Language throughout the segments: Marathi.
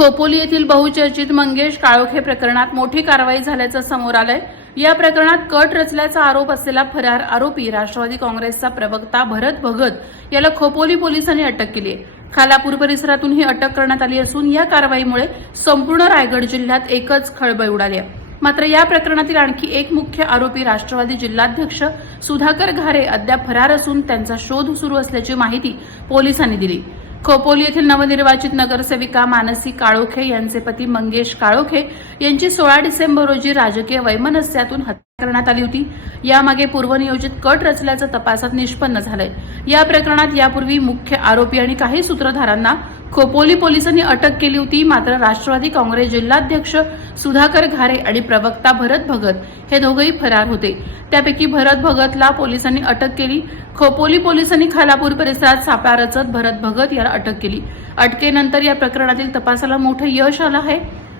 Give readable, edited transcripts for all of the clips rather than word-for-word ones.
खोपोली येथील बहुचर्चित मंगेश काळोखे प्रकरणात मोठी कारवाई झाल्याचं समोर आलंय। या प्रकरणात कट रचल्याचा आरोप असलेला फरार आरोपी राष्ट्रवादी काँग्रेसचा प्रवक्ता भरत भगत याला खोपोली पोलिसांनी अटक केली आहे। खालापूर परिसरातून ही अटक करण्यात आली असून या कारवाईमुळे संपूर्ण रायगड जिल्ह्यात एकच खळबळ उडाली आहे। मात्र या प्रकरणातील आणखी एक मुख्य आरोपी राष्ट्रवादी जिल्हाध्यक्ष सुधाकर घारे अद्याप फरार असून त्यांचा शोध सुरू असल्याची माहिती पोलिसांनी दिली। खोपोली येथील नवनिर्वाचित नगरसेविका मानसी काळोखे यांचे पती मंगेश काळोखे यांची 16 डिसेंबर रोजी राजकीय वैमनस्यातून हत्या करण्यात आली होती। यामागे पूर्वनियोजित कट रचल्याचं तपासात निष्पन्न झालंय। या प्रकरणात यापूर्वी मुख्य आरोपी आणि काही सूत्रधारांना खोपोली पोलिसांनी अटक केली होती। मात्र राष्ट्रवादी काँग्रेस जिल्हाध्यक्ष सुधाकर घारे आणि प्रवक्ता भरत भगत हे दोघेही फरार होते। त्यापैकी भरत भगतला पोलिसांनी अटक केली। खोपोली पोलिसांनी खालापूर परिसरात सापळा रचत भरत भगत याला अटक केली। अटकेनंतर या प्रकरणातील तपासाला मोठं यश आलं आहे।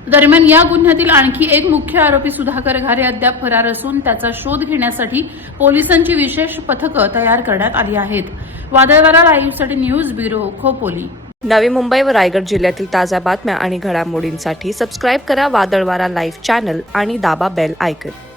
दरम्यान या गुन्ह्यातील आणखी एक मुख्य आरोपी सुधाकर घारे अद्याप फरार असून त्याचा शोध घेण्यासाठी पोलिसांची विशेष पथकं तयार करण्यात आली आहेत। वादळवारा लाईव्हसाठी न्यूज ब्युरो खोपोली। नवी मुंबई व रायगड जिल्ह्यातील ताज्या बातम्या आणि घडामोडींसाठी सबस्क्राईब करा वादळवारा लाईव्ह चॅनल आणि दाबा बेल आयकॉन।